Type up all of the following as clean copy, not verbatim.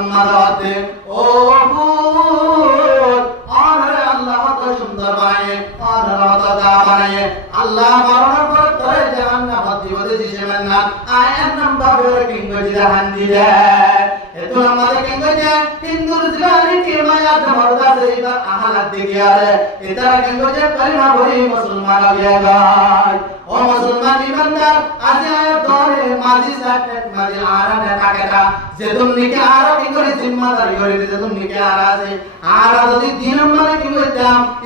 লম্বা দাওয়াতে ও আল্লাহ কত সুন্দর বানিয়ে কত দা বানিয়ে আল্লাহ মরণের পর তোরে জাহান্নাম দিবতে দিবেন না আয়াত নাম্বার কিংগজি জাহান দিলে এত আমাদের কিংগজি হিন্দুর জীবনে কি মায়া ধমরদা সেইবার আহালাত দেখিয়ারে এটারা কিংগজি পরিমা ভরি মুসলমান হয়ে যায় ও মুসলমান ইমানদার আজ আয়াত ধরে মাঝি সাথে মাঝি আরানে থাকেটা যেতুন নিকে আরো কিংগজি জিম্মাদারি করে যেতুন নিকে আরাছে আর যদি দিন মানে কিংগজি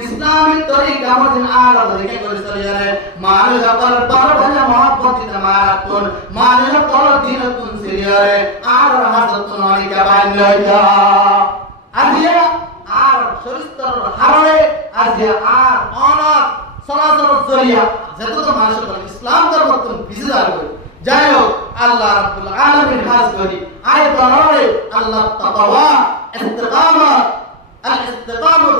ইসলামিক তরিকা মদিন আর যদি কিংগজি চলে মানুষ আপনার বড় ভালো মহব্বত দিতে মারাতুন মানুষ বড় দিন তুন সিরিয়ারে আর হাসতুন অনেক বাইন লইয়া আজিয়া আর শরীরতর হারে আজিয়া আর অনাথ সলাসল জরিয়া যত তো মানুষ ইসলাম ধর্ম তুন বিজদার করে যাই হোক আল্লাহ রাব্বুল আলামিন হাজ করি আয় বড়রে আল্লাহ তাকওয়া ইস্তিকামত الاستقامة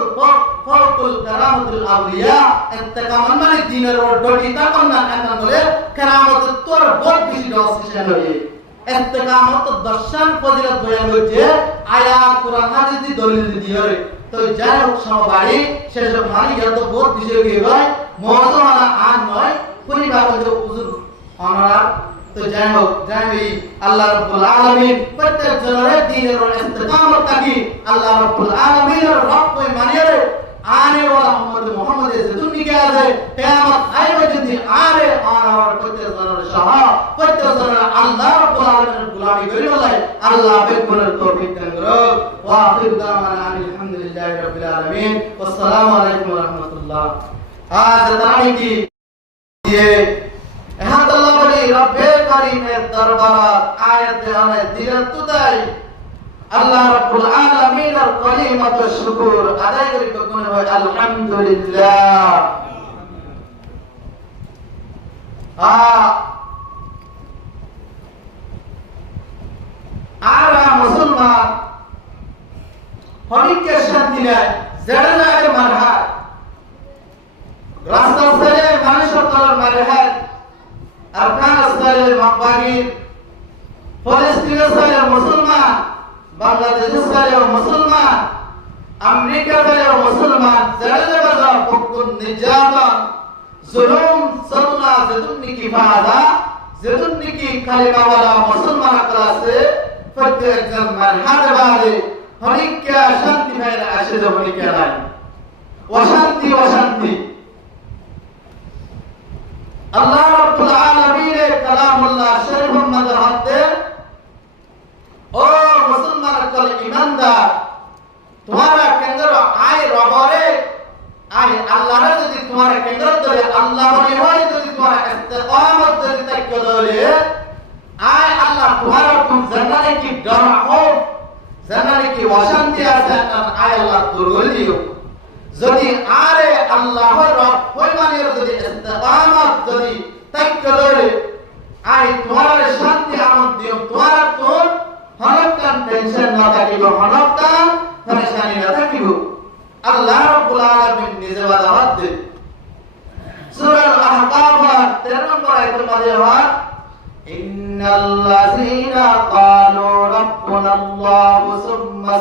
فوق الكرامة الأولياء استقامة মানে দিনের ওডটি তখন না এখন বলে কেরামত তোর বহুত বেশি ডসিশন হয়ে ইস্তিকামত দর্শন ফজিলত বয়ান হচ্ছে আয়াত কোরআন হাদিস দি দলিল দিয়ে তো যাই হোক সবাই সেসব মানে যত বহুত বিষয় কি হয় মওজুনা আন নয় পরিবার যে উজুর আমরা তো যাই হোক যাই আল্লাহ রাব্বুল আলামিন প্রত্যেক জনের দ্বীনের ইস্তিকামত থাকি আল্লাহ রাব্বুল আলামিনের রব মানিয়ে আনে ওয়ালা মুহাম্মদ যেতুন নিকে আছে কিয়ামত আইবে যদি আরে আর প্রত্যেক জনের সহ প্রত্যেক জনের আল্লাহ রাব্বুল আলামিনের গোলামি করি বলে আল্লাহ বেকুনের তৌফিক দান করো ওয়া আখিরু দাওয়ানা আলহামদুলিল্লাহি রাব্বিল আলামিন আসসালামু আলাইকুম ওয়া রাহমাতুল্লাহ আজ তারিখ কি ये আল্লাহ বলি রব্বে কারীমের দরবারে আয়াতে আমি দিলের তুদাই আল্লাহ রাব্বুল আলামিনের কালিমাত শুকর আদায় করি কোন হয় আলহামদুলিল্লাহ আর মুসলমান হরিকে শান্তি নেয় যারা লাগে মারহার রাস্তা ছেড়ে মানুষের তলার মারহার আফগানিস্তান মাকবাগির ফিলিস্তিনের মুসলমান বাংলাদেশের মুসলমান আমেরিকার মুসলমান যারা হুকুম নির্যাতন জুলুম সদনা যেতুনি কি ফাদা যেতুনি কি কালিমাওয়ালা মুসলমান আছে প্রত্যেকজন মারহারে বাদে হরিকা শান্তি ভাইরা আসে যে হরিকা নাই অশান্তি অশান্তি আল্লাহ রাব্বুল আলামিনের কালামুল্লাহ শরীফের মধ্যে হাতে ও মুসলমান কল ঈমানদার তোমারা কেন্দ্র আয় রবরে আয় আল্লাহর যদি তোমারা কেন্দ্র ধরে আল্লাহ বলি হয় যদি তোমারা ইস্তিকামত যদি তাকে ধরে আয় আল্লাহ তোমারা কোন জানালে কি ডর हो জানালে কি অশান্তি আছে আয় আল্লাহ দূর করে দিও যদি আরে আল্লাহর রব হই মানে যদি ইস্তিকামত যদি তাকে ধরে আয় তোমার শান্তি আনন্দ দিও তোমার তোর হনকান টেনশন না থাকিব হনকান পরেশানি না থাকিব আল্লাহ রাব্বুল আলামিন নিজে ওয়াদাত দেন সূরা আল-আহকাফ 13 নম্বর আয়াতের মধ্যে হয় ইন্নাল্লাযীনা ক্বালু রাব্বুনাল্লাহু সুম্মা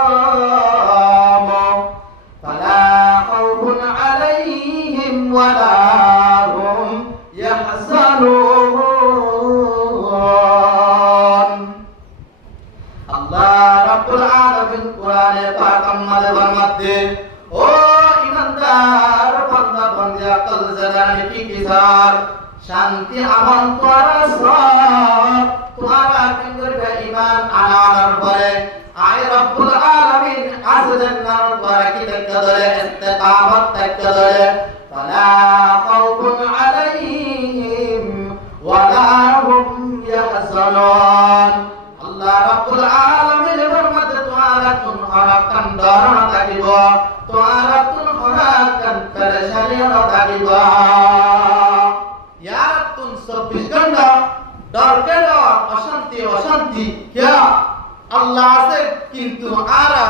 ইসতাকামু ফালা খাউফুন আলাইহিম ওয়ালা হুম ইয়াহজানুন আল্লাহ রাব্বুল আলামিন কোরআনে পাক আমাদের মধ্যে ও ঈমানদার বান্দা বান্দিয়া কল জানানি কি কিসার শান্তি আমন করা সব তোমারা কেন্দ্রে ঈমান আনার পরে আয় রাব্বুল আলামিন আজদান নার পরে কি তাকদরে ইস্তিকামত তাকদরে ফালা খাউফুন আলাইহিম ওয়ালা হুম ইয়াহজানুন আল্লাহ রাব্বুল আলামিনের মধ্যে তোমারা কোন হরাকান ধারণা থাকিব তোমারা কোন হরাকান পরেশানি না থাকিব यार तुम 24 घंटा डर के डर अशांति अशांति क्या अल्लाह से किंतु आरा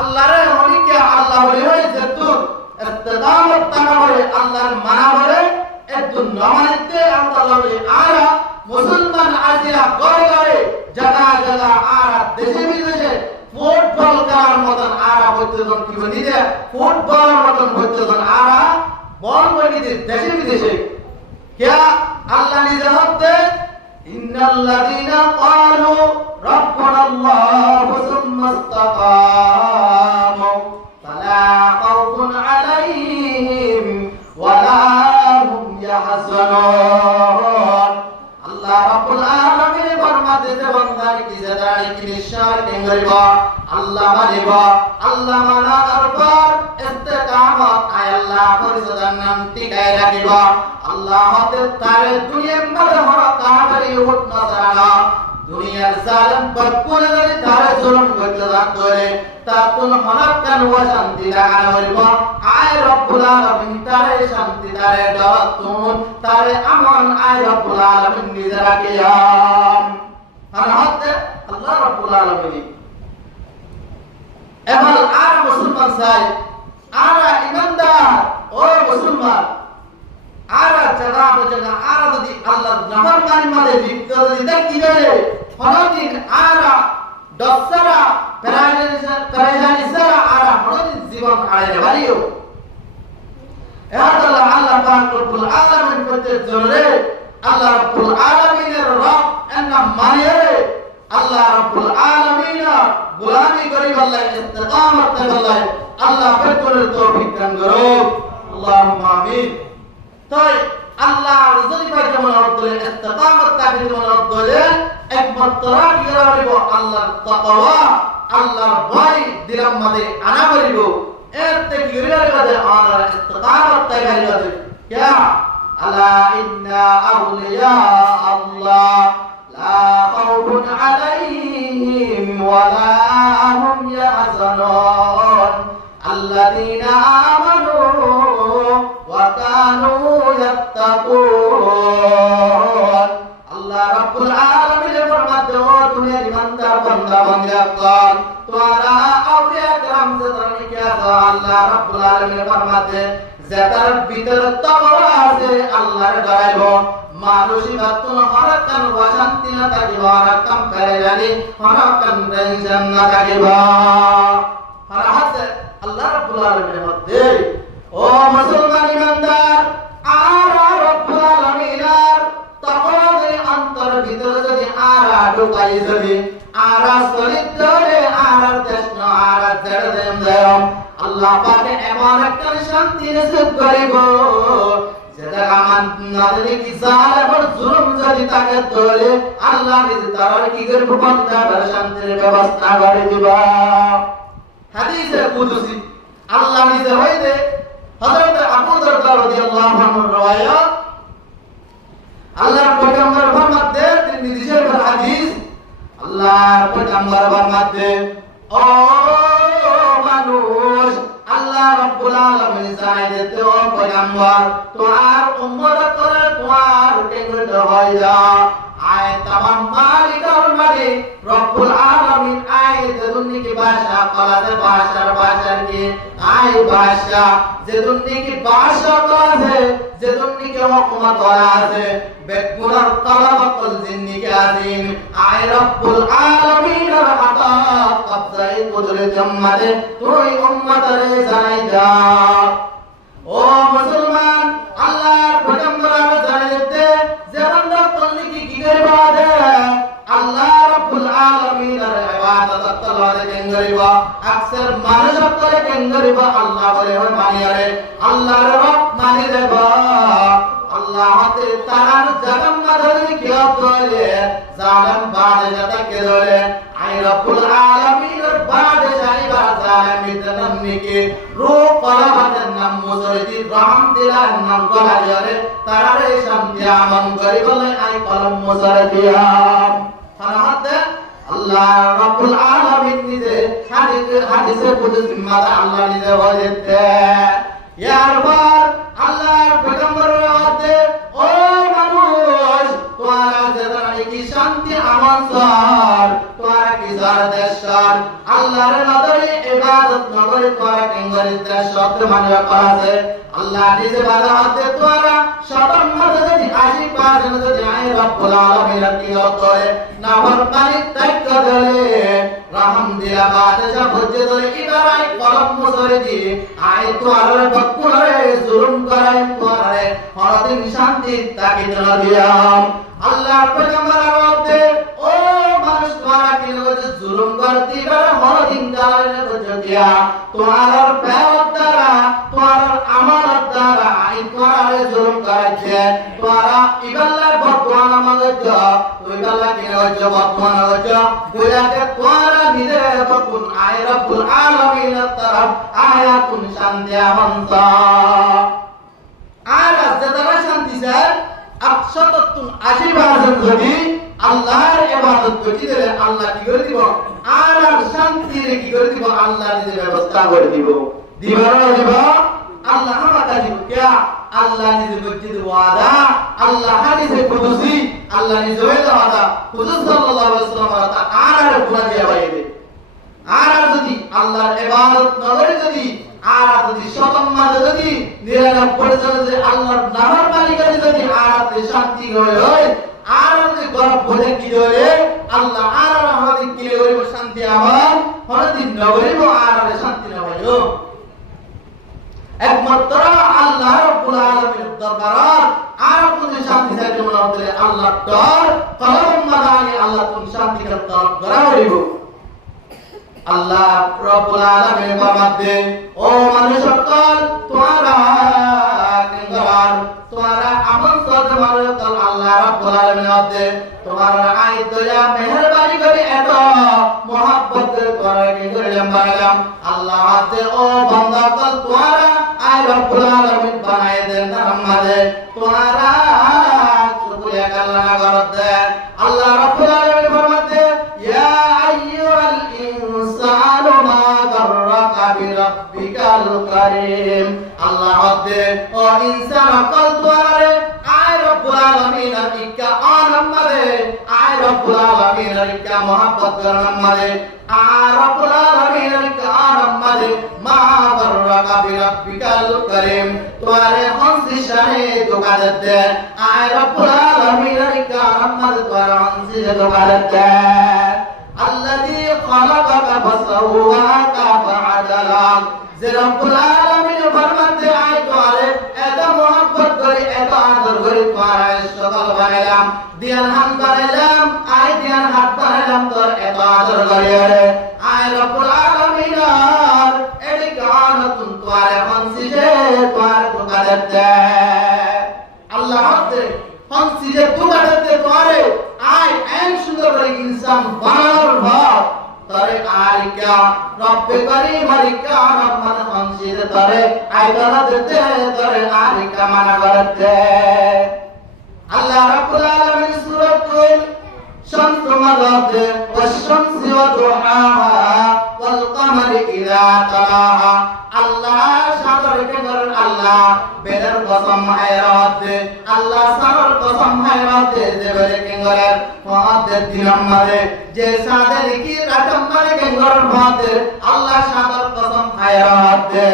अल्लाह रे होनी क्या अल्लाह बोले होय जतु इस्तिकामत तामारे अल्लाह माना बोले एतु नमानते अल्लाह बोले आरा मुसलमान আজিয়া গড়ে গড়ে জায়গা জায়গা আর দেশে বিদেশে ফুটবল খেলার মতন আরা হইতেছেন কি বলিতে ফুটবলের মতন হইতেছেন আরা বল বলিতে দেশে বিদেশে क्या अल्लाह ने जवाब दे इन्नल्लज़ीना क़ालू रब्बुनल्लाहु सुम्मा इस्तक़ामू फला खौफुन अलैहिम वला हुम यहज़नून अल्लाह रब्बुल आलमीन फरमाते थे बंदा की ज़दारी की निशान केंगरिबा अल्लाह मानिबा अल्लाह माना अरफार इस्तिकामत आय अल्लाह फरिसदान नाम टिकाय राखिबा अल्लाह हते तारे दुनिया में हरा काबरी उठ नजराना दुनियार जालिम बदकुल गरी तारे जुल्म करते करे तातुन हनकन व शांति लागाना बलिबा आय रब्बुल आलमीन तारे शांति तारे दरतुन तारे अमन आय रब्बुल आलमीन निजरा कियाम हनहते अल्लाह रब्बुल आलमीन एबल आर मुसलमान साय आरा ईमानदार ओ मुसलमान आरा जगह जगह आरा যদি আল্লাহর নাফরমানি মধ্যে লিপ্ত যদি দেখি যায় হনদিন আরা দসরা পেরাজানি সারা আরা হনদিন জীবন আড়াইলে বাড়িও এহাদা আল্লাহ পাক রব্বুল আলামিন করতে জোরে আল্লাহ রব্বুল আলামিনের রব এন্না মানিয়ে আল্লাহ রব্বুল আলামিন গোলামি করি আল্লাহ ইস্তিকামত তে আল্লাহ আল্লাহ বেকুলের তৌফিক দান করো আল্লাহুম্মা আমিন তাই আল্লাহ যদি পাইতে মনে হচ্ছে ইস্তিকামত তাকে মনে হচ্ছে একমাত্র কি করিব আল্লাহর তাকওয়া আল্লাহর ভয় দিলাম মধ্যে আনা করিব এতে কি করিবার কাজে আল্লাহর ইস্তিকামত তাকে করিব क्या अला इन्ना अवलिया अल्लाह ला खौफुन अलैहिम वला हुम यहज़नून الذين آمنوا وكانوا يتقون الله رب العالمين फरमाते हो दुनिया ईमानदार बंदा बंदियान तुम्हारा औलिया کرام से तरनी क्या अल्लाह रब्बुल आलमीन फरमाते যাতার ভিতর তাকওয়া আছে আল্লাহর ডরাইবো মানসিকতান হরকান শান্তি না থাকিব হরকান পেরেজানি হরকান টেনশন না থাকিব হরহাত আল্লাহ রাব্বুল আলামিনের মধ্যে ও মুসলমান ঈমানদার আরা রাব্বুল আলামিনের তাকওয়ার অন্তর ভিতরে যদি আরা ঢুকাই যদি আরা চরিত্রে আরা দেশন আরা ছেড়ে দেন আল্লাহ পাকে এমন একটা শান্তি নসিব করিব যেটা কামান নারী কি জালেম আর জুলুম যদি তাকে তোলে আল্লাহ নিজে তার কি করব বান্দার শান্তির ব্যবস্থা করে দিবা হাদিসে কুদসি আল্লাহ নিজে হইতে হযরত আবু দারদা রাদিয়াল্লাহু আনহু রওয়ায়াত আল্লাহর পয়গম্বর ফরমাতে তিনি নিজের হাদিস আল্লাহর পয়গম্বর ফরমাতে ও মানুষ আল্লাহ রাব্বুল আলামিন জানাই দিতে ও পয়গম্বর তোমার উম্মত করে তোমার টেঙ্গল হই যা আয় तमाम মালিক আর মালিক রব্বুল আলামিন আয় দুনিয়া কি ভাষা কলাতে ভাষার কি আয় ভাষা যে দুনিয়া কি ভাষা কলাতে যে দুনিয়া কি হুকুমত আছে বেকুরার কলাবকল জিন্নি কি আদিন আয় রব্বুল আলামিনের হাতা কবজায়ে কুদরত উম্মতে তুই উম্মতরে জানাই যা ও মুসলমান আল্লাহর পয়গম্বর জানাই দিতে যে বান্দা তল্লি কি করবা দে আল্লাহ রাব্বুল আলামিনের ইবাদত করলে কেঙ্গরিবা আকসর মানুষ করে কেঙ্গরিবা আল্লাহ বলে মানিয়ারে আল্লাহর রব মানি দেবা আল্লাহ হাতে তার জগম মাধুরী কি বলে জালেম বাদে যাতে কে ধরে আই রব্বুল আলামিনের বাদে যাইবা জালেম ইতনামনিকে রূপ কলাবাদের নাম মুজরিদি রহম দিলার নাম গলারে তারারে শান্তি আমন করি বলে আই কলম মুজরিদিয়া ফারাহাতে আল্লাহ রাব্বুল আলামিন নিজে হাদিসে কুদসি মাদা আল্লাহ নিজে বলেতে ইয়ারবার আল্লাহর পয়গম্বর রাতে ও মানুষ তোমারা যেদানি কি শান্তি আমন সর তোমারা কি জার দেশর আল্লাহর নজরে ইবাদত নগরে তোমারা কেঙ্গরিতে সত্য মানবা করাছে আল্লাহ নিজে বাধা হাতে তোমারা সদম মধ্যে যদি 80% যদি আয় রব্বুল আলামিন কি করে নাফরমানি ত্যাগ করে রহম দিয়া বাদশা ভজে ধরে ইবারাই কলম মুসরে দি আয় তো আর বকুরে জুলুম করাই করে হরদিন শান্তি তাকে দিলাম আল্লাহর পয়গম্বর বলতে ও মানুষ তোমারা কি লগে জুলুম করতে পারে হরদিন কালে বুঝিয়া তোমার পেওয়ার দ্বারা তোমার আমানত দ্বারা আই করারে জুলুম করেছে তোমারা ইবাল্লাহ বদওয়ান আমাদের তুই আল্লাহ কি লগে বদওয়ান হচ্ছে দুইটাকে তোমারা নিজের বকুন আয় রব্বুল আলামিনের তরফ আয়াতুন শান্তি আমন্তা আর যারা শান্তি স্যার 80% যদি আল্লাহর ইবাদত করতে দিলে আল্লাহ কি করে দিব আর শান্তির কি করে দিব আল্লাহ নিজে ব্যবস্থা করে দিব দিব আল্লাহ আমাকে দিব क्या আল্লাহ নিজে করতে দিব ওয়াদা আল্লাহ হাদিসে কুদসি আল্লাহ নিজে ওয়াদা হুজুর সাল্লাল্লাহু আলাইহি ওয়াসাল্লাম আর পুরা দিয়া বাইরে আর যদি আল্লাহর ইবাদত নগরে যদি আর যদি শতম্মাদে যদি 99% যদি আল্লাহর নাফরমানি করে যদি আর শান্তি হয় আর যদি গরব বলে কি হলে আল্লাহ আর আমাদের কি হইব শান্তি আমার হরদিন নগরিব আর শান্তি না হইও একমাত্র আল্লাহ রাব্বুল আলামিনের দরবার আর যদি শান্তি চাইতে মনে হলে আল্লাহ ডর কলম মাদানি আল্লাহ তুমি শান্তি করতে করা হইব আল্লাহ রাব্বুল আলামিন ফরমাতে ও মানুষ সকল তোমরা তোমারা আমল করতে পারো তো আল্লাহ রাব্বুল আলামিন হতে তোমার আই দয়া মেহেরবানি করে এত মহব্বত করে কি করিলাম বললাম আল্লাহ হতে ও বান্দা কল তোমরা আই রাব্বুল আলামিন বানায় দেন আমাদের তোমরা শুকরিয়া আল্লাহ করতে আল্লাহ রাব্বুল আলামিন ফরমাতে ইয়া আইয়ুহাল ইনসানু মা গাররাকা বিরাব্বিকাল কারীম আল্লাহ হতে ও ইনসান কল তোমরা আই রাব্বুল আলামিন ইকা আনামরে আই রাব্বুল আলামিন ইকা মহব্বত করনামরে আই রাব্বুল আলামিন ইকা আনামরে মা গাররাকা বিরাব্বিকাল কারীম তোরে হনসি শানে ধোকা দেতে আই রাব্বুল আলামিন ইকা আনামরে তোরে হনসি ধোকা দেতে الذي خلقك فسواك فعدلك যে রব্বুল আলামিন ফরমাতে আয় তোরে এত মহব্বত করে এত আদর করে তোরে সকল বানাইলাম দিয়ান হাত বানাইলাম আয় দিয়ান হাত বানাইলাম তোর এত আদর করে আয় রব্বুল আলামিন এটি গানতুন তোরে হনসি যে তোরে ধোকা দেতে আল্লাহ হতে হনসি যে ধোকা দেতে তোরে আয় এন সুন্দর করে ইনসান বানানোর ভাব তরে আলিকা রব্বে করিম আলিকা রহমান হনসির তরে আইদারা দেতে তরে আলিকা মানা করতে আল্লাহ রাব্বুল আলামিন সূরাতুল শামস মাদাতে ওয়াশ-শামসি ওয়া দুহাহা ওয়াল কমারি ইযা তালাহা আল্লাহ সাদর কেবর আল্লাহ বেদের কসম হায়রাতে আল্লাহ সাদর কসম হায়রাতে দেবরে কেঙ্গরের ফাদের দিনাম্মারে যে সাদের কি রাতম্মারে কেঙ্গর ফাতে আল্লাহ সাদর কসম হায়রাতে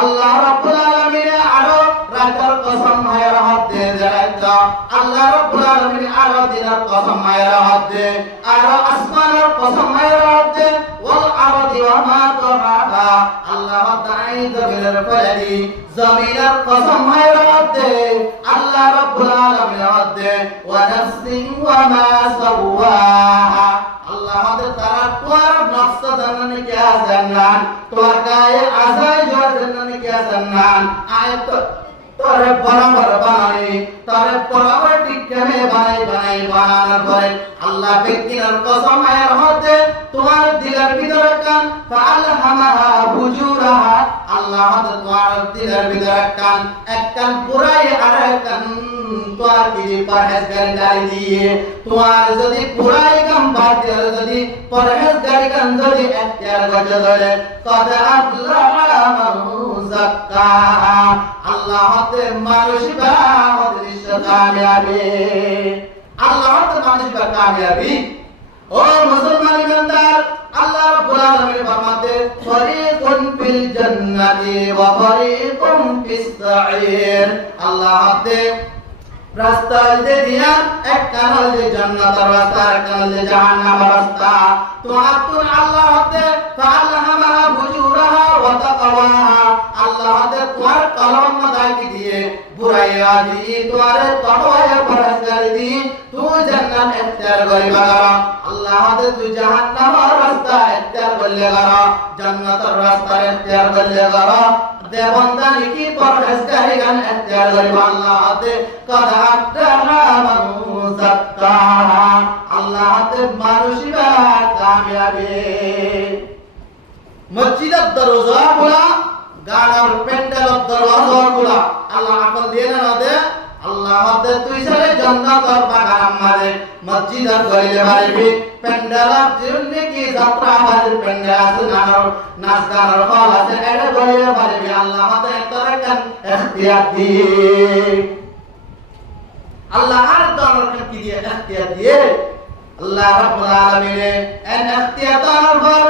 আল্লাহ রাব্বুল আলামিন আরো রাতর কসম হায়রাতে জায়গা আল্লাহ রাব্বুল আলামিন আরো দিনের কসম হায়রাতে আরো আসমানের কসম হায়রাতে ওয়াল আরদি ওয়া মা তাহাহা আল্লাহ তাআলা জমিনের ফলাদি জমিনের কসম হায়রাতে আল্লাহ রাব্বুল আলামিন হতে ওয়া নাফসিন ওয়া মা সাওয়াহা আল্লাহ হতে তারা তোর নফস জানানে কি জান্নাত তোর গায়ে আজাই জোর জানানে কি জান্নাত আয়াত তোরে বরাবর বানাই তোরে বরাবর ঠিকভাবে বানানোর পরে আল্লাহ ব্যক্তির কসম আয়ার হতে তোমার দিলের ভিতরে কান ফালহামাহা ফুজুরাহা আল্লাহ হতে তোমার দিলের ভিতরে কান এক কান পুরাই আর এক কান তোমার কি পরহেজগারি দিয়ে তোমার যদি পুরাই কাম বাদ দিয়ে যদি পরহেজগারি কান যদি এখতিয়ার করতে ধরে কদ আল্লাহ মুযাক্কাহা আল্লাহ হতে মানুষ বা হতে কামিয়াবি আল্লাহ হতে মানুষ বা কামিয়াবি ও মুসলমান ইমানদার আল্লাহ রাব্বুল আলামিন ফরমাতে ফরিকুন ফিল জান্নাতি ওয়া ফরিকুন ফিস সাঈর আল্লাহ হতে রাস্তা হইতে দিয়া একটা হইতে জান্নাতের রাস্তা একটা হইতে জাহান্নামের রাস্তা তোমার তুন আল্লাহ হতে ফাআলহামা ফুজুরাহা ওয়া তাকওয়াহা আল্লাহ হতে তোমার কলম মাথায় দিয়ে বুরাইয়া দিয়ে তোমার তকওয়া পরহেজগারি দিয়ে তুই জান্নাত ইখতিয়ার করিবা আল্লাহ হতে তুই জাহান্নামের রাস্তা ইখতিয়ার করলে গরা জান্নাতের রাস্তা ইখতিয়ার করলে গরা দেবন্দানি কি পরহেজগারি গান ইখতিয়ার করিবা আল্লাহ হতে কদ আফতারা মান যাক্কাহা আল্লাহ হতে মানুষিবা কামিয়াবি মসজিদের দরজাগুলা গানার প্যান্ডেলের দরজাগুলা আল্লাহ আকল দিয়ে না দে আল্লাহ হতে তুই সারে জান্নাতের বাগান আমারে মসজিদের গইলে পারবি প্যান্ডেলের জন্য কি যাত্রা আমাদের প্যান্ডেল আছে নাচ গানের হল আছে এটা গইলে পারবি আল্লাহ হতে তরকান ইখতিয়ার দিয়ে আল্লাহ আর দরকার কি দিয়ে ইখতিয়ার দিয়ে আল্লাহ রাব্বুল আলামিন এন ইখতিয়ার পর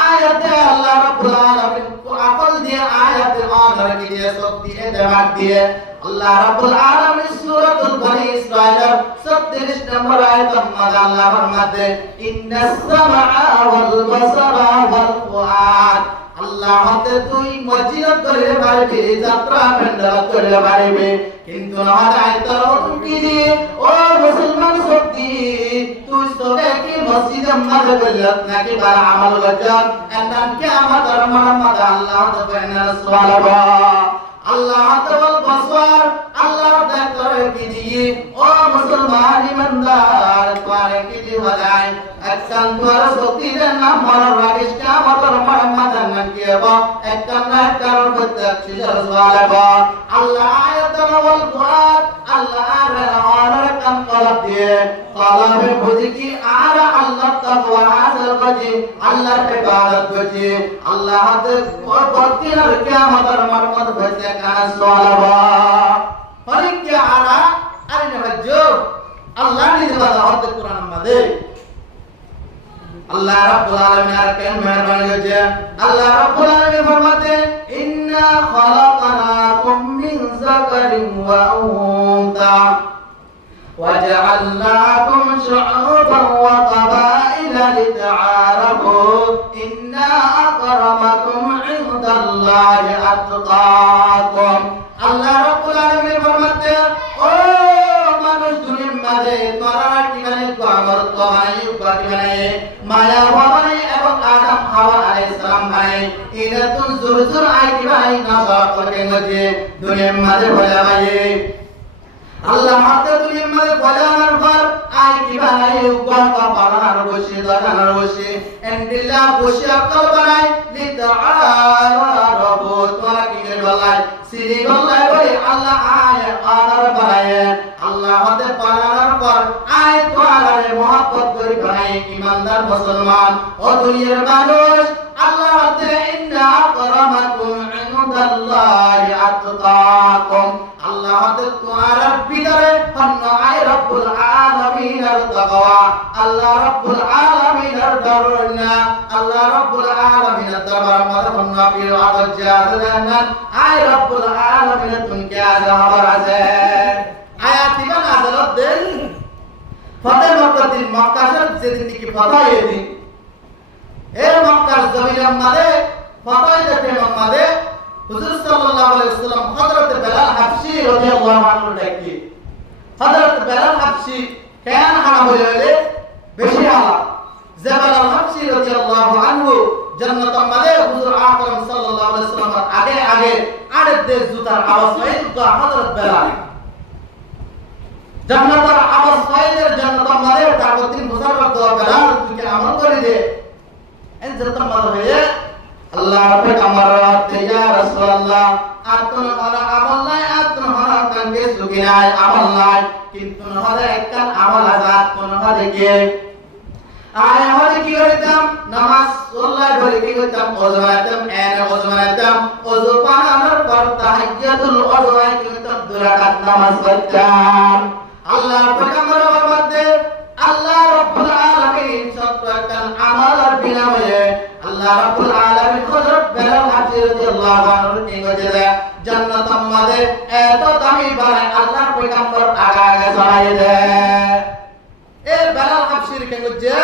আয়াতে আল্লাহ রাব্বুল আলামিন আকল দিয়ে আয়াতে অনর কি দিয়ে শক্তি দেওয়ার দিয়ে আল্লাহ রাব্বুল আলামিন সূরাতুল বনি ইসরাঈল 36 নম্বর আয়াতে আল্লাহ ফরমাতে ইন্নাস সামআ ওয়াল বাসারা ওয়াল ফুআদ আল্লাহ হতে তুই মসজিদ করে পারবি যাত্রা প্যান্ডেল করে পারবি কিন্তু আমাদের আয়াতের কি দিয়ে ও মুসলমান শক্তি তুই সবে কি মসজিদে মাঝে বললত নাকি বার আমল গজব এন্ডান কি আমাদের মোহাম্মদ আল্লাহ তাআলা সুবহানাল্লাহ আল্লাহ তাআলা বসওয়ার আল্লাহ তাআলা কি দিয়ে ও মুসলমান ইমানদার তোরে কি দিয়ে বলাই একখান তোর শক্তি দেন না মরার রাগিস কি আমাদের মোহাম্মদ নাকি হবে একখান না কারণ প্রত্যেক শিশর সুবহানাল্লাহ আল্লাহ আয়াতুল ওয়াল কুরআন আল্লাহ আর কাম কলব দিয়ে কলবে বুঝি কি আর আল্লাহ তাকওয়া হাসিল করছি আল্লাহর ইবাদত করছি আল্লাহ হাতে পরবর্তীর কিয়ামতের মারমত হইছে কানা সুবহানাল্লাহ পরীক্ষা আরা আরে নবজো আল্লাহ নিজে কথা হতে কোরআন মধ্যে আল্লাহ রাব্বুল আলামিন আর কেন মেহেরবানি হয়েছে আল্লাহ রাব্বুল আলামিন ফরমাতে ইন্না খালাকনাকুম মিন যাকারিন ওয়া উনসা وجعلناكم شعوبا وقبائل لتعارفوا إن أكرمكم عند الله أتقاكم الله رب العالمين فرماتے او মানুষ দুনিয়ার মাঝে তোরা কি মানে গোবর তোরাই উপাধি মানে মায়া বানাই এবং আদম হাওয়া আলাইহিস সালাম ভাই এরা তো জোর জোর আইতি ভাই না সব করে গেছে দুনিয়ার মাঝে বলা ভাই আল্লাহ মাতে দুনিয়ার মাঝে বলানোর পর আই কি বানাই উপর কা বানানোর বসে দাঁড়ানোর বসে এন্ডিল্লা বসে আকল বানাই লিতাআরাফু তোরা কি করে বলাই সিরি বলাই বলে আল্লাহ আয় আনার বানায় আল্লাহ মাতে বানানোর পর আয় তোরারে মহব্বত করে বানাই ইমানদার মুসলমান ও দুনিয়ার মানুষ আল্লাহ মাতে ইন্না আকরামাকুম ইনদাল্লাহি আতকাকুম আল্লাহ মাতে তোরা ভিতরে পন্ন আয় রব্বুল আলামিনের তাকওয়া আল্লাহ রব্বুল আলামিনের দরুনা আল্লাহ রব্বুল আলামিনের দরবার মধ্যে পন্ন পীর আদর জাহান্নাম আয় রব্বুল আলামিনের তুনকে আযাব আছে আয়াত ইবান আদালত দেন ফতে মক্কা দিন মক্কা শরীফ যেদিন কি ফতায় দিন এ মক্কার জমিনের মধ্যে ফতায় দেখে মধ্যে হুজুর সাল্লাল্লাহু আলাইহি ওয়াসাল্লাম হযরত বেলাল হাবশী রাদিয়াল্লাহু আনহু ডাকি হযরত বেলাল হাবশী কেন হারাম হইলে বেশি হালা যে বেলাল হাবশী রাদিয়াল্লাহু আনহু জান্নাতের মধ্যে হুজুর আকরাম সাল্লাল্লাহু আলাইহি ওয়াসাল্লাম আগে আগে আড়ে দে জুতার আওয়াজ হয় তো হযরত বেলাল জান্নাতের আওয়াজ ফাইলের জান্নাতের মধ্যে তার তিন বছর বাদ বেলাল তুই আমল করে দে এন জান্নাতের মধ্যে হয়ে আল্লাহ রাব্বুল আমারাতে ইয়া রাসূলুল্লাহ আতন হরা আমল নাই আতন হরা কাঙ্গে সুগি নাই আমল নাই কিন্তু হরে একখান আমল আছে আতন হরে কে আয় হরে কি করতাম নামাজ আল্লাহ বলে কি করতাম ওযু বানাতাম এনে ওযু বানাতাম ওযু বানানোর পর তাহিয়াতুল ওযু কি করতাম দুরাকাত নামাজ পড়তাম আল্লাহ পয়গম্বর বলতে আল্লাহ রাব্বুল আলামিন সত্তাকাল আমাল বিনাময়ে আল্লাহ রাব্বুল আলামিন হযরত বেলাল হাবশী রাদিয়াল্লাহু আনহু কে গজে জান্নাতের মধ্যে এত দামি বানায় আল্লাহর পয়গম্বর আগা ছড়াই দেয়। এই বেলাল হাবশির কে গজে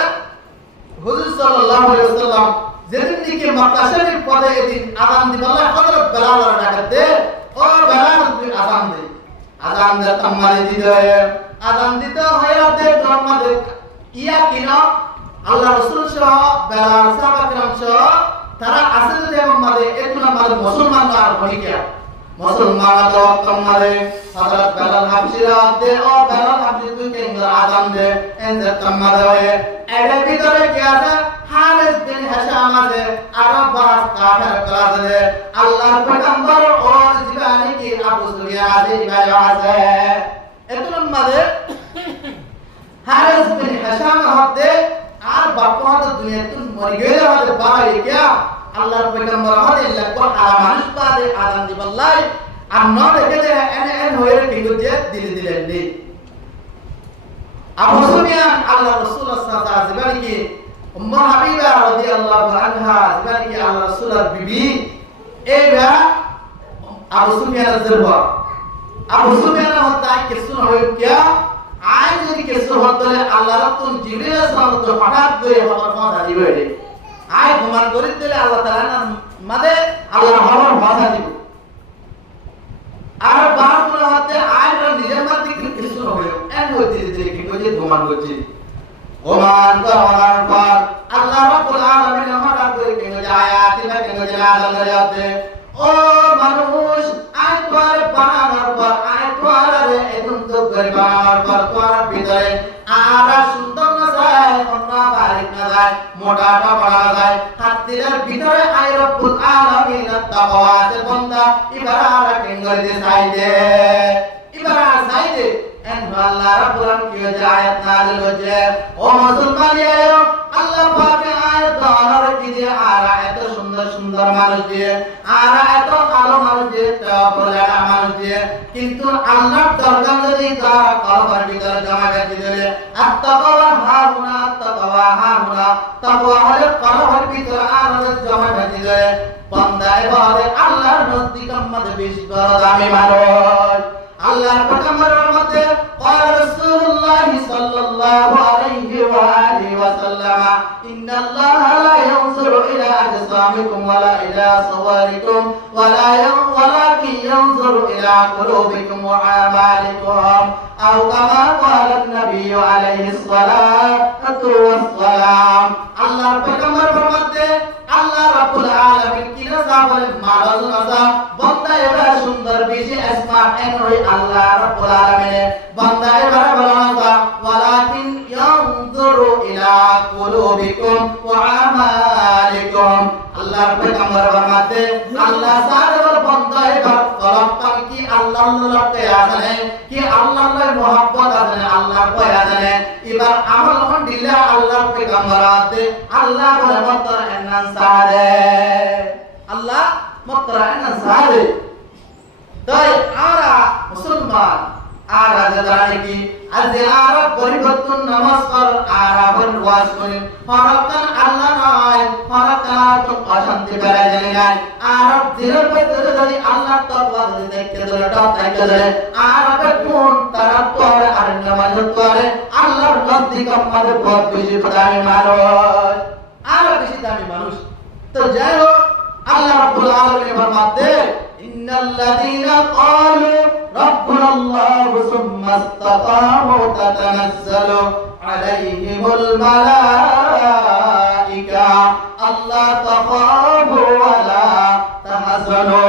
হুজুর সাল্লাল্লাহু আলাইহি ওয়াসাল্লাম যেদিন থেকে মক্কা শরীফ পদে এদিন আযান দিবাল্লাহ হযরত বেলাল ডাকতে ও বেলাল তুই আযান দে তাম্মারে দিতে আযান দিতে হয় দে তোমারে ইয়া কিনা আল্লাহ রাসূল সহ বেলাল সাহাবা کرام সহ তারা আসলে যে আমাদের এগুলা মানে মুসলমানরা হইকে মুসলমান তো তোমারে হযরত বেলাল হাবশিরা দে ও বেলাল হাবশি তুই কেন আযান দে এন্ড তাম্মারে হয় এর ভিতরে কি আছে হারিস বিন হিশাম আছে আরব বাস কাফের ক্লাস আছে আল্লাহর পয়গম্বর ওর জীবনী কি আবু সুফিয়ান আছে ইবায়া আছে এগুলো মানে হারিস বিন হিশাম হতে আর বাপু হতে দুনিয়াতে মরে গেলে আমাদের বাড়ি কি আল্লাহর পয়গম্বর হতে লাগো আর মানুষ বাদে আযান দিবাল্লাহ আর ন দেখে যে এন হয়ে ঠিক যে দিলে নি আবু সুফিয়ান আল্লাহ রাসূল সাল্লাল্লাহু আলাইহি ওয়াসাল্লাম কি উম্মু হাবিবা রাদিয়াল্লাহু আনহা যিনি কি আল্লাহ রাসূলের বিবি এইবা আবু সুফিয়ানের জরবা আবু সুফিয়ান হতা কিছু হয় কি আয় যদি কিছু হতো আল্লাহ রাসূল জিবরিল সাল্লাল্লাহু আলাইহি ওয়াসাল্লাম হঠাৎ করে খবর পৌঁছা দিবে আয় ঘুমান করে দিলে আল্লাহ তাআলা মাদে আল্লাহ খবর পৌঁছা দিবে আর বারগুলো হতে আয় নিজের মধ্যে কিছু হবে এন হইতে যে কি যে ঘুমান করছি ঘুমান করার পর আল্লাহ রাব্বুল আলামিন হঠাৎ করে কেন আয়াত বা কেন নাযিল করে ও মানুষ আয় তোর বানানোর পর আয় তোর এরকম তো করে বানানোর পর তোর ভিতরে আর সুন্দর না যায় অন্য বারিক না যায় মোটাটা বড় যায় হাত দিলের ভিতরে আয় রব্বুল আলামিন তাকওয়া আছে বান্দা ইবারা কেন করে চাইদে ইবারা চাইদে এন আল্লাহ রাব্বুল আলামিন কি আয়াত নাযিল হয়েছে ও মুসলমান আয়ো আল্লাহ পাকে আয়াত দাওয়ার কি দিয়ে আর এত সুন্দর সুন্দর মানুষ দিয়ে আর এত ভালো মানুষ দিয়ে তারপরে মানুষ দিয়ে কিন্তু আল্লাহর দরকার যদি তার কলবের ভিতরে জমা বেঁধে দিলে আত্তাকওয়া হাউনা তাকওয়া হাউনা তাকওয়া হলে কলবের ভিতরে আর জমা বেঁধে দিলে বান্দায় বলে আল্লাহর নজদিক আমাদের বেশি বড় দামি মানুষ আল্লাহর পয়গম্বরের মধ্যে قال رسول الله صلى الله عليه واله وسلم ان الله لا ينظر الى اجسامكم ولا الى صوركم ولكن ينظر الى قلوبكم واعمالكم او كما قال النبي عليه الصلاه والسلام আল্লাহর পয়গম্বরের মধ্যে আল্লাহ রাব্বুল আলামিন কি না বলে মালাজ নাজা বান্দা এবার সুন্দর বেশি আসমান এন হই আল্লাহ রাব্বুল আলামিন বান্দা এবার বলা না ওয়ালাকিন ইয়ানজুরু ইলা কুলুবিকুম ওয়া আমালিকুম আল্লাহর পয়গম্বরের মধ্যে আল্লাহ সারার বান্দা এবার কলব কি আল্লাহর কে আছে কি আল্লাহর মোহাব্বত আছে আল্লাহর ভয় আছে এবার আমল হন দিলে আল্লাহর পয়গম্বর আছে আল্লাহ বলে মতর এনান সারে আল্লাহ মতর এনান সারে তাই আরা মুসলমান আরা জানে কি আজ আরব পরিবর্তন নমস্কার আরবের ওয়াজ করে ফরকান আল্লাহ নয় ফরকান তো অশান্তি বেড়ে যায় আরব দিনের ভিতরে যদি আল্লাহ তাকওয়া দেখতে ধরে তাইতে ধরে আরবের কোন তারা তো আর নামাজ করে আল্লাহর নজদিক আমাদের বহুত বেশি দামি মানুষ আর বেশি দামি মানুষ তো যাই হোক আল্লাহ রাব্বুল আলামিন ফরমাতে ইন্নাল্লাযীনা ক্বালু রাব্বুনা আল্লাহু সুম্মা ইসতাকামু তাতানাজ্জালু আলাইহিমুল মালাইকা আল্লা তাখাফু ওয়া লা তাহজানু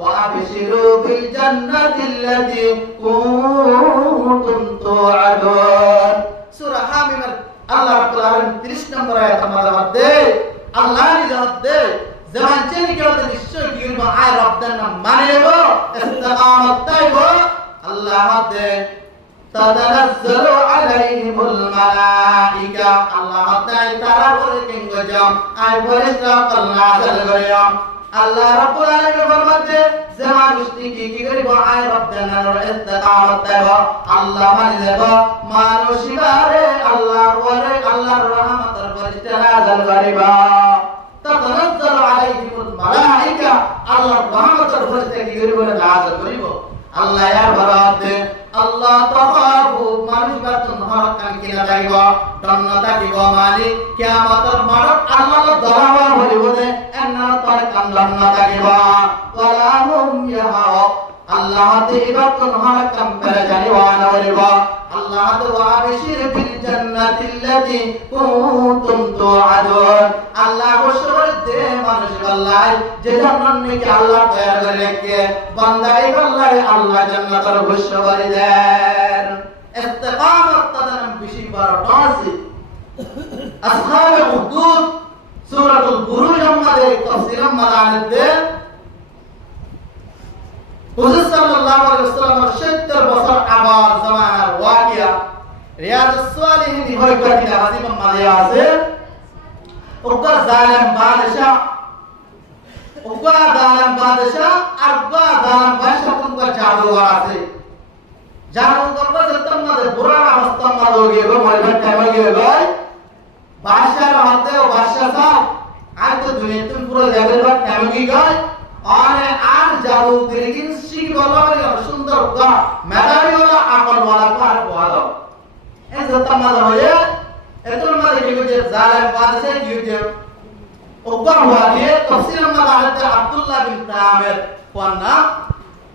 ওয়া আবশিরু বিল জান্নাতিল্লাতী কুনতুম তুআদুন সূরা হামিমের আল্লাহ রাব্বুল আলামিন 30 নম্বর আয়াতের মধ্যে আল্লাহ নিজে zaman চেনি কেউ নিশ্চয় কি করব আয় রব্দের নাম মানে নেব ইস্তিকামত তাইব আল্লাহ দে তাতানাজ্জালু আলাইহিমুল মালাইকা আল্লাহ তাই তারা বলে কিংগ জাম আয় ফেরেশতা নাযিল করিয়াম আল্লাহ রাব্বুল আলামিন ফরমাতে যে মানুষ কি করিব আয় রব্দের নাম ইস্তিকামত তাইব আল্লাহ মানে দেব মানুষ বারে আল্লাহর ওরে আল্লাহর রহমতের ফেরেশতা নাযিল করিবা তাতানাজ্জালু আলাইহিমুল মালাইকা আল্লাহর রহমতের ফেরেশতা কি করিব নাযিল করিব আল্লাহ এর বরাতে আল্লাহ তাআফু মানুষ বাতুন হরকান কিনা যাইব দন্ন থাকিব মানে কিয়ামতের মারক আল্লাহ দরাবা হইব দে এন্না তর কান দন্ন থাকিব ওয়ালা হুম ইয়াহাও আল্লাহ দেবাতুন হরকান পেরে জানিওয়ানা হইব আল্লাহ ওয়া বিশির বিল জান্নাতিল্লাতি কুনতুম তুআদুন আল্লাহ ঘোষণা দে মানুষ বল্লাই যে জান্নাত নাকি আল্লাহ তৈরি করে রেখে বান্দাই বল্লাই আল্লাহ জান্নাতের ঘোষণা করে দেন ইস্তিকামত তাদের বেশি বার আছে আসহাবে উখদুদ সূরাতুল বুরুজ আমাদের তাফসীর মালানের দে হুজুর সাল্লাল্লাহু আলাইহি ওয়াসাল্লামের 70 বছর আগের জামানার ওয়াকিয়া রিয়াদুস সালিহিন হইবাতি আজিম মালে আছে ওগা জালেম বাদশা আরবা জালেম বাদশা কোন জাদুঘর আছে জাদুঘর বসে তোমাদের বুড়া অবস্থা মালো গিয়ে গো মরবে টাইম গিয়ে গো বাদশার হাতে ও বাদশা সাহেব আজ তো দুনিয়া তুমি পুরো যাবে বা টাইম গিয়ে গো আর জাদুগরি কিন শিখ বলা সুন্দর গা মেধাবী ওলা আকল ওয়ালা পার বলো এই যে তোমাদের হয়ে এতর মাঝে কি যে জালেম বাদশা কি যে ওগা হওয়া দিয়ে তাফসীর মালাহাতে আব্দুল্লাহ বিন তামির কোনা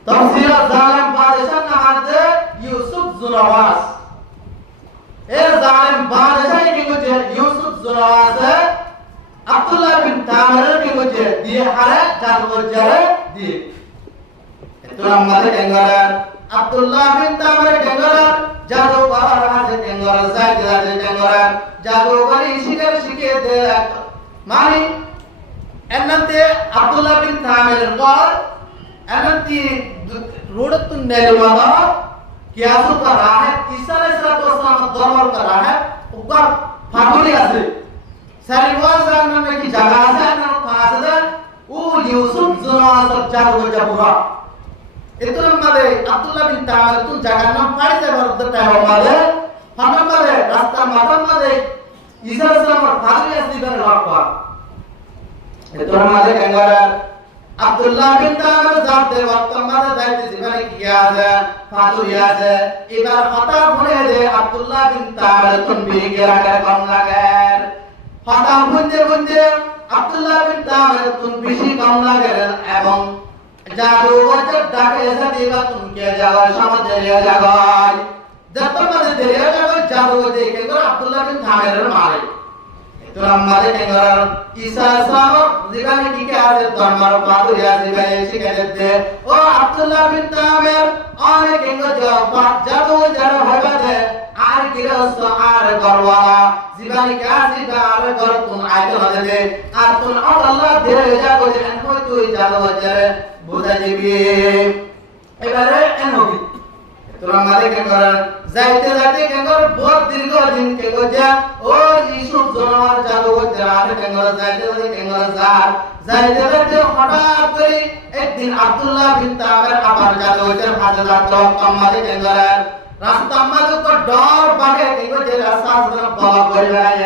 তাফসীর জালেম বাদশা নামাতে ইউসুফ জুরাওয়াস এই জালেম বাদশা কি যে ইউসুফ জুরাওয়াস আব্দুল্লাহ বিন তামির কি যে দিয়ে হারে জাদুঘর জারে দিয়ে এতর আমাদের কেঙ্গরার আব্দুল্লাহ বিন তামির কেঙ্গরার জাদুঘর আছে কেঙ্গরার সাইড আছে কেঙ্গরার জাদুঘরি শিখে দে মানে এনতে আব্দুল্লাহ বিন তামির পর এনতি রোডতুন নেলওয়ালা কিয়াসু का रहा है ईसा अलैहिस्सलाम दरबार का रहा है ऊपर फाटुली আছে সারিওয়াজ নামে কি জায়গা আছে না পাঁচ আছে ও ইউসুফ জুরাওয়াজ জাদুঘর জাপুরা এতর মাঝে আব্দুল্লাহ বিন তামির তুন জায়গার নাম পাড়ি যাবার টাইম মাঝে ফাটার মাঝে রাস্তার মাথার মাঝে ঈসা আলাইহিসসালামের ফাটুলি আছে দিবেন রাখবা এতর মাঝে কেঙ্গরা আব্দুল্লাহ বিন তামির জানতে ওয়াক্ত মাঝে যাইতে জীবনে কি আছে ফাটুলি আছে এবার হঠাৎ মনে যে আব্দুল্লাহ বিন তামির তুন বিগে রাখা কম লাগে হঠাৎ বুঝতে আব্দুল্লাহ বিন তামির তুন বেশি কম লাগে এবং জাদুঘর ডাকে এসে দিবা তুমকে যাওয়ার সময় দেরিয়া যাগায় যত মাঝে দেরিয়া যাগায় জাদুঘর দেখে করে আব্দুল্লাহ বিন তামিরের মারে তোর আমাদের কেঙ্গর ঈসা সাহেব জীবনে কি কে আছে ধর্মের পাদুরিয়া জীবনে শিখে দিতে ও আব্দুল্লাহ বিন তামির অনেক কেঙ্গর জাদুঘর যারা হবে আর গৃহস্থ আর ঘরওয়ালা জীবনে কাজী আর ঘর তুন আইতে হবে আর তুন আল্লাহ ধীরে যাগো যে হই তুই জাদুঘর যারে বুঝা দিবি এবারে এনবি তোরা মারে কে করেন যাইতে কেঙ্গর বহুত দীর্ঘ দিন কে গজা ও ইউসুফ জনমার জাদুঘর যারে কেঙ্গর যাইতে কেঙ্গর যাইতে হঠাৎ করে একদিন আব্দুল্লাহ বিন তামির আবার জাদুঘর হাতে যাচ্ছে কম্মারে কেঙ্গর রাস্তা মাঝে তো ডর বাগে কেঙ্গর যে রাস্তা ধরে বলা করে যায়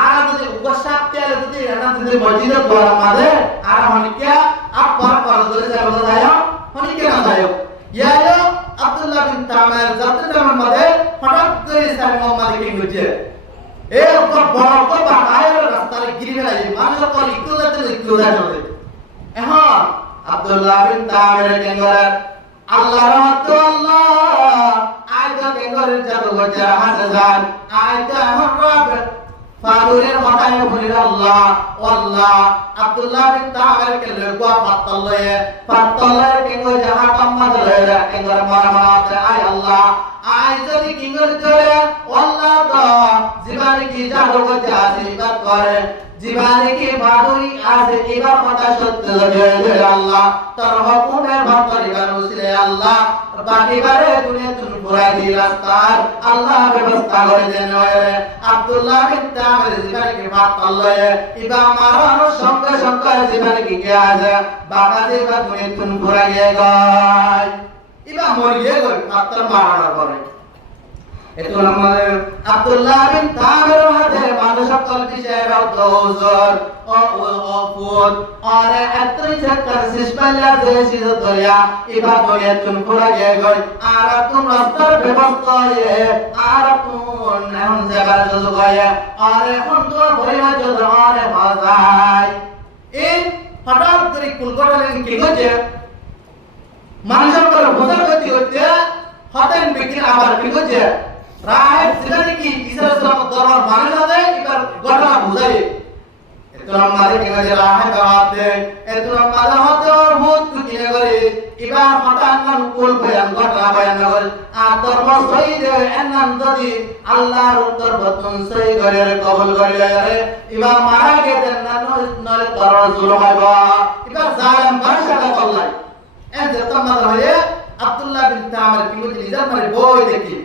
আর যদি উপসাপ তেল যদি এনা যদি মসজিদে দোয়া মাঝে আর হনিকে আপ পার ধরে যায় হনিকে না যায় ইয়ালো আব্দুল্লাহ বিন তামির জাতের মাঝে হঠাৎ করে ইসলাম মোহাম্মদ কে গজে এ উপর বড় উপর বাগায় রাস্তায় গিরি গেল মানুষ কল একটু যাচ্ছে এখন আব্দুল্লাহ বিন তামির কেঙ্গর আল্লাহ রহমত আল্লাহ আয়দা কেঙ্গর জাদুঘর যারা হাসে যান আয়দা এখন রব ফারুরের মাথায় বলিল আল্লাহ আল্লাহ আব্দুল্লাহ বিন তামির কে লগা পাত্তলয়ে কেঙ্গর যাহা কাম্মা লয়ে কেঙ্গর মারামাতে আয় আল্লাহ আয় যদি কেঙ্গর করে আল্লাহ তো জীবনে কি জাদুঘর যা আশীর্বাদ করে জীবনে কি বাদুরি আছে এবার কথা সত্য জয় আল্লাহ তোর হুকুমের ভাগ করিবার উসিলে আল্লাহ বাকিবারে দুনিয়া তুমি পুরাই দি রাস্তার আল্লাহ ব্যবস্থা করে দেন আব্দুল্লাহ বিন তামির জীবনে কি ভাগ করলয়ে ইবা মারানোর সঙ্গে সঙ্গে জীবনে কি কে আছে বাবা দেবা দুনিয়া তুমি পুরাই গয় ইবা মরিয়ে গয় মাত্র মারানোর পরে itu namanya Abdullah bin Tamir hade মানুষ সকল বিষয়ে রওজর অফুত অনে এত্রি চক্কর সিসবালিয়া দেশি দরিয়া ইবা দরিয়া তুম পুরা গে গই আর তুম রাস্তার ব্যবস্থা এ আর তুম নাম জায়গা জুগায় অনে হন্দ পরিমা জদ অনে ভাজাই এই হঠাৎ করে কুলগড়ালেন কি হচ্ছে মানুষ সকল ভোজন গতি হচ্ছে হতেন বিক্রি আবার কি হচ্ছে রায় সিলানি কি ইসলাম দরবার মানে যাবে এবার ঘটনা বুঝাই এত আমাদের কি যে রায় গাওয়াতে এত আমাদের হতে বহুত কিনে করে এবার হঠাৎ নাম কোল বয়ান ঘটনা বয়ান করে আর দরবার সই দে এনান যদি আল্লাহর উত্তর বতন সই করে কবুল করে এবার মারা গেছেন না নলে দরবার জুলুম হইবা এবার জালেম বাদশাহ করলাই এ যে তোমাদের হয়ে আব্দুল্লাহ বিন তামির কি বলি জামারে বই দেখি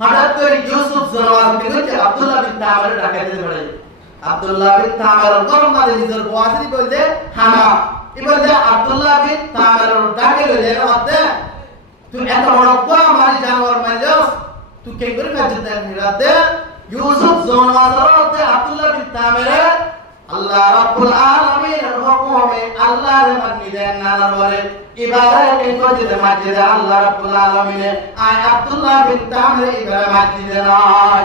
হঠাৎ করে ইউসুফ জনওয়াজ থেকে আব্দুল্লাহ বিন তামির ডাকাইতে ধরে আব্দুল্লাহ বিন তামির গরমাদে নিজের বয়াসি বলতে হানা এবারে আব্দুল্লাহ বিন তামির ডাকে লইলে রাতে তুই এত বড় কোয়া মারি জানোয়ার মাইলস তুই কে করে কাজ দেন রাতে ইউসুফ জনওয়াজ রাতে আব্দুল্লাহ বিন তামির আল্লাহ রাব্বুল আলামিনের হুকুমে আল্লাহর মানি দেন না বলে ইবারে কে কইতে মাজিদে আল্লাহ রাব্বুল আলামিনে আয় আব্দুল্লাহ বিন তামির ইবারে মাজিদে নাই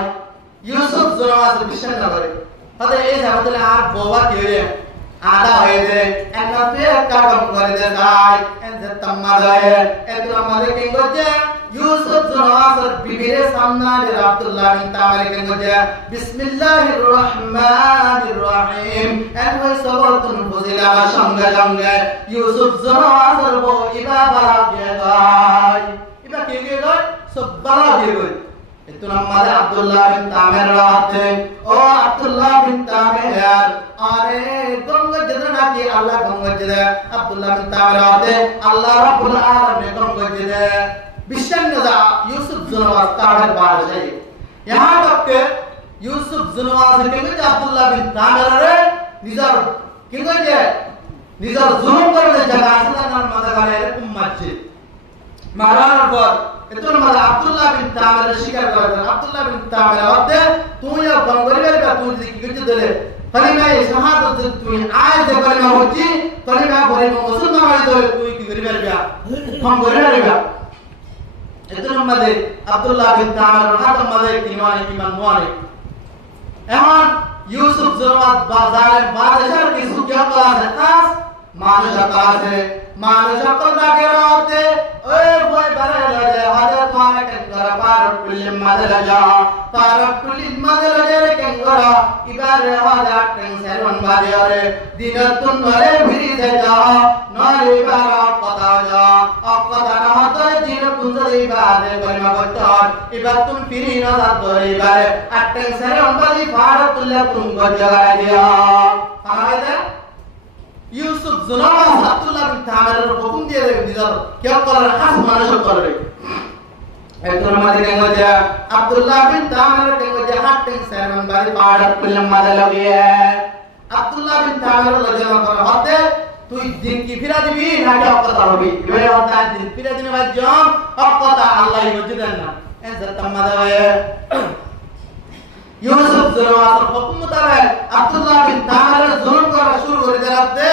ইউসুফ জনওয়াজ বিশ্বাস না করে তাহলে এই জামাতে আর বাবা কি হইছে আদা হয়ে দে একটা ফের কাম করে দে গায় এতে তাম্মা দেয় এত আমাদের কি করছে ইউসুফ জনওয়াজ বিবিরে সামনে আব্দুল্লাহ বিন তামির কে করছে বিসমিল্লাহির রহমানির রহিম এত সবতুন ফজিলা সঙ্গে সঙ্গে ইউসুফ জনওয়াজ বো ইবা বালা দিয়ে গায় ইবা কি দিয়ে গায় সব বালা দিয়ে গায় itu namanya Abdullah bin Tamir rahate oh Abdullah bin Tamir are gongga jadra naki Allah gongga jadra Abdullah bin Tamir rahate Allah Rabbul Alamin gongga jadra bishan naza Yusuf Zunwas tahir baar jai yahan tak ke Yusuf Zunwas ke ke Abdullah bin Tamir re nizar kinga je nizar zulum karne jaga asla nan madagale ummatje marar par itu namanya Abdullah bin Tamir shikar kara Abdullah bin Tamir avde tu ya bangori berba tu dikit dole kalima shahadat tu aay de kalima hochi kalima bori musulman hoy dole tu ki gori berba bangori berba itu namanya Abdullah bin Tamir hat namanya kimani kiman muane ehon Yusuf Zunwas bazar badshah ki sukya kala khas মানুষ আছে মানুষ আপনাকে রাতে ওই বই বারে লাগে হাজার তোমার কেঙ্গরা পারকুলিম মাদলা যা পারকুলিম মাদলা রে কেঙ্গরা ইবারে হাজার টেং সেরন বাদিয়ারে দিনতুন নরে ভিড়ি দে যা নরে বারা কথা যা অকদা না হতে দিনতুন দে বাদে বইমা বতর ইবার তুম ফিরি না দরে ইবারে আটেং সেরন বাদি পারকুলিয়া তুম গজগা দিয়া আমাদে Yusuf Zunwas Abdullah bin Tamir hukum দিয়ে দেবে নিজের কেউ করার খাস মানুষ করবে এত আমাদের কেঙ্গজা আব্দুল্লাহ বিন তামির কেঙ্গজা হাটিং সেরমন বাড়ি পাড়া কুলম মাদা লাগিয়ে আব্দুল্লাহ বিন তামির লজমা করে হতে তুই দিন কি ফিরা দিবি নাকি অকতা হবি এবারে হতা দিন ফিরা দিনে বাজম অকতা আল্লাহই বুঝদেন না এজা তামাদা হয় Yusuf Zunwas hukum mutabak Abdullah bin Tamir zulm kora shuru kore dilatte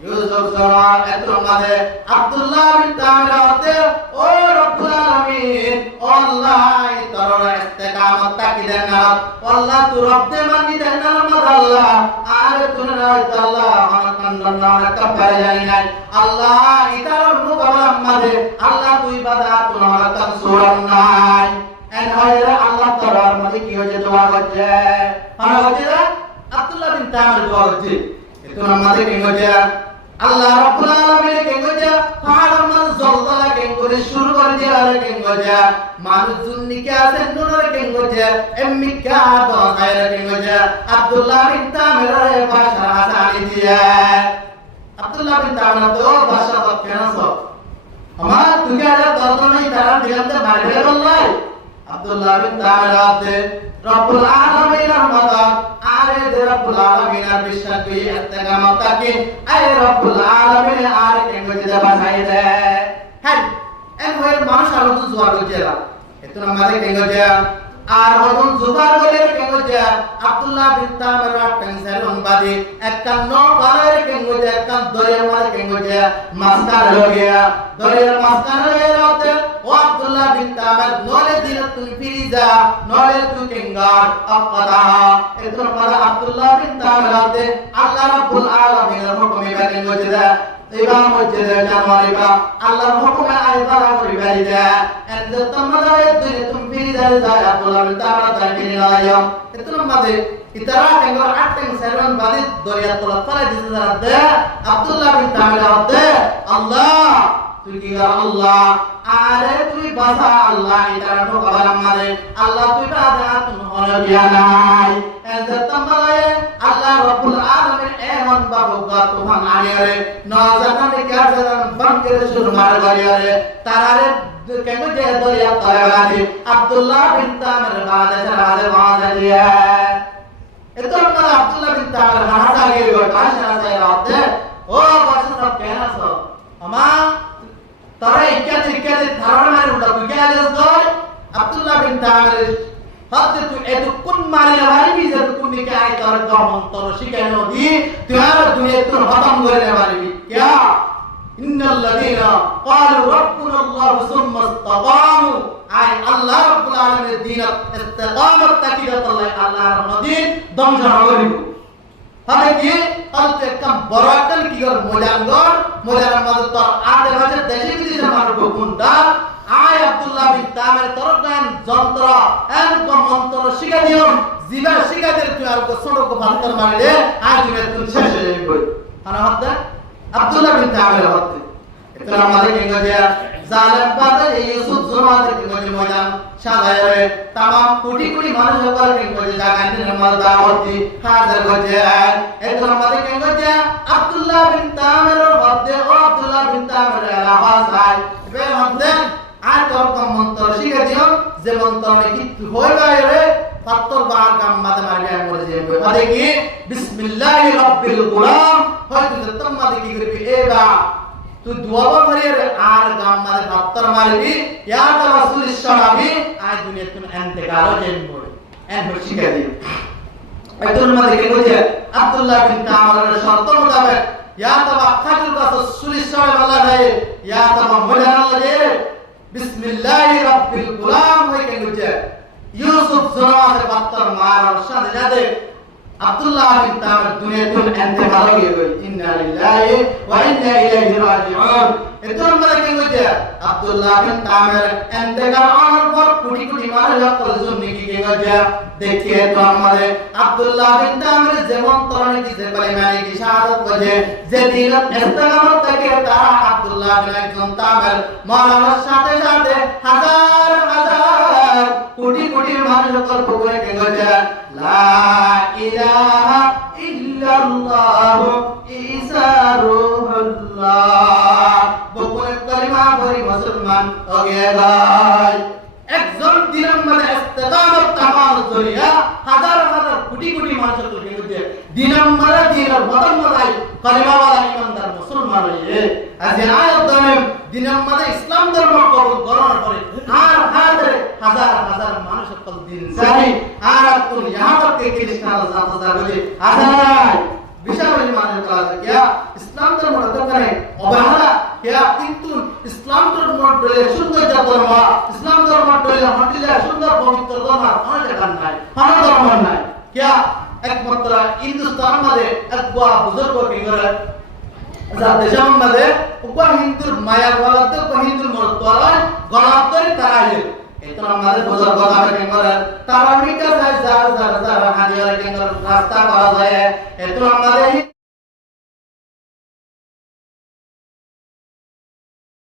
Yusuf Zunwas eto amade Abdullah bin Tamir ate o Rabbul Alamin Allah tarora istiqamat takiden narat Allah tu Rabb mani den namat Allah are tu narat Allah anakan namat kabbar jainai Allah itar mukabala amade Allah tu ibadat tu namat suran nai and hayra Allah tarar mane ki hoje dua hoje ana hoje Abdullah bin Tamir dua hoje itu namanya ki hoje Allah Rabbul Alamin ki hoje pahad man zalzala ki hoje shuru kar diya are ki hoje মানুষ জুন্নি কি আছে নুনরে কি hoje emmi ka do khaira ki hoje Abdullah bin Tamir re bhasha asani diya Abdullah bin Tamir to bhasha to kena so amar tuke ara dardon nahi tara dilante bhagre bollai Abdullah bin Tamir ate Rabbul Alamin rahmatan are de Rabbul Alamin ar bishak bi istiqamat takin ay Rabbul Alamin are kengo jida basai de hai en hoyer manush alu tu zuar gojera itu namanya kengoja আর হদন জুবার বলে কেঙ্গোজা আব্দুল্লাহ বিন Tamir রাতন সেরম বাদে একটা নৌকার কেঙ্গোজা একটা দরিয়ার মাঝে কেঙ্গোজা মাস্কার হয়ে গিয়া দরিয়ার মাস্কার হয়ে রাতে ও আব্দুল্লাহ বিন তামির নলে দিন তুমি ফিরে যা নলে তুই কেঙ্গার আকাদা এতো পরে আব্দুল্লাহ বিন তামির রাতে আল্লাহ রাব্বুল আলামিনের হুকুমে কেঙ্গোজা ইমাম মসজিদে জামারিবা আল্লাহর হুকুমে আইবারা করিবাইদা এন্ড তোমাদের দুনিয়া তুমি ফিরে যায় আব্দুল্লাহ বিন তামির তাকিনি লায়ম এতো মাদে ইতারা কেঙ্গর আটেন সেরন বাদি দরিয়া তলা ফলে দিছে যাতে আব্দুল্লাহ বিন তামির রাতে আল্লাহ তুই কি আল্লাহ আরে তুই বাসা আল্লাহ ইতারা তো খবর আমারে আল্লাহ তুই বাদা তুমি হলো দিয়া নাই এন্ড তোমাদের আল্লাহ রাব্বুল আলামিন এমন বাবুকা তুফান আনিয়ারে নজানানে কাজান বানকে শুরু মার গরিয়ারে তারারে কেন যে দরিয়া তলাবাদি আব্দুল্লাহ বিন তামির বাদে রাজে বাদে দিয়া এতো আমরা আব্দুল্লাহ বিন তামির হাসা গিয়ে কাশা যায় রাতে ও বাসা সব কেন আছো আমা তারা ইকাতে ধারণা মানে উল্টা তুই কে আছিস আব্দুল্লাহ বিন তামির হাতে তুই এত কোন মারি লাগাবি যে তুই নিকে আই তোর মন্তর শিখানো দি তুই আর দুনিয়া তোর খতম করে নেবারবি क्या ইন্নাল্লাযীনা ক্বালু রাব্বুনাল্লাহু সুম্মা ইসতাকামু আই আল্লাহ রাব্বুল আলামিনের দ্বীন ইস্তিকামত তাকিদাত আল্লাহর দ্বীন ধ্বংস করিব হবে কি আলতে কাম বরাকাল কি কর মোজার মদত তোর আদে বাজে দেশে বিদেশে মারব গুন্ডা আয় আব্দুল্লাহ বিন তামির তরগান যন্ত্র এরকম মন্ত্র শিখা দিও জিবা শিখা দিলে তুই আর ছোটকে ভান্তর মারলে আজ তুই শেষ হয়ে যাবে আনা হতে আব্দুল্লাহ বিন তামির হতে এটা আমাদের কেঙ্গজে জালেম বাদে ইউসুফ জমাতে কেঙ্গজে ময়দান সাদায়ে तमाम কোটি কোটি মানুষ হবার কেঙ্গজে জাগানে নামাজ দাওয়াতি হাজার গজে এটা আমাদের কেঙ্গজে আব্দুল্লাহ বিন তামির হতে ও আব্দুল্লাহ বিন তামির আওয়াজ আয় বে হতে আর তোর মন্ত্র শিখে দিও যে মন্ত্র নাকি হই বাইরে পাত্তর বার কাম মাদে মারিয়া মরে যাবে মানে কি বিসমিল্লাহির রাব্বিল গুলাম হয়তো যতম মাদে কি করবি এবা তুই দুয়াবা ভরিয়ে আর গাম মাদে পাত্তর মারবি ইয়া তা রাসূল ইসলামি আজ দুনিয়া তুমি ইন্তেকাল হয়ে যাবে এন শিখে দিও এতন মাদে কি কইছে আব্দুল্লাহ বিন তামিরের শর্ত মোতাবেক ইয়া তা খাজুল রাসূল ইসলামি আল্লাহ রে ইয়া তা মোলানা আল্লাহ রে বিসমিল্লাহির রাব্বিল গুলাম হই কেন কইছে ইউসুফ জনাতে পাত্তর মারার সাথে সাথে আব্দুল্লাহ বিন তামির দুনিয়া থেকে ইন্তেকাল হয়ে গেল ইন্না লিল্লাহি ওয়া ইন্না ইলাইহি রাজিউন এতো আমরা কি কইছে আব্দুল্লাহ বিন তামির ইন্তেকাল হওয়ার পর কোটি কোটি মানুষ কল জন্য কি কইছে দেখিয়ে তো আমাদের আব্দুল্লাহ বিন তামির যেমন তরণে কি যে মানে কি শাহাদাত কইছে যে দিন ইস্তেকামত থেকে তারা আব্দুল্লাহ বিন একজন তামির মারার সাথে সাথে হাজার হাজার কোটি কোটি মানুষ কল বলে কি কইছে লা ইলাহা ইল্লাল্লাহু ঈসা রূহুল্লাহ বলে কালিমা পড়ি মুসলমান ওকে ভাই একজন দিনের মানে ইস্তেকামত তামার জরিয়া হাজার হাজার কোটি কোটি মানুষ কল কি কইছে দিনের মানে দিনের বদন মালাই কালিমা ওয়ালা ইমানদার মুসলমান হয়ে আজ আয়াত দামে দিনের মানে ইসলাম ধর্ম কবুল করার পরে আর হাজার হাজার হাজার মানুষ কল দিন জানি আর তুই यहाँ तक के খ্রিস্টান জাতা বলে আজাই বিশাল ইমানের কাজ কিয়া ইসলাম ধর্ম রক্ষা করে অবহেলা কিয়া কিন্তু ইসলাম ধর্ম ডলে সুন্দর ধর্ম ইসলাম ধর্ম ডলে হটিলে সুন্দর পবিত্র ধর্ম আমাদের কান নাই আমাদের ধর্ম নাই কিয়া একমাত্র হিন্দুস্তান মধ্যে একবা বুজুর্গ কি করে যা দেশের মধ্যে উপর হিন্দুর মায়া বলাতে হিন্দুর মরতওয়ালা গণাত্তরি তারাইল এটা আমাদের বুজুর্গ কথা কি করে তারা মিকা যায় যার হাজিরা কি করে রাস্তা করা যায় এটা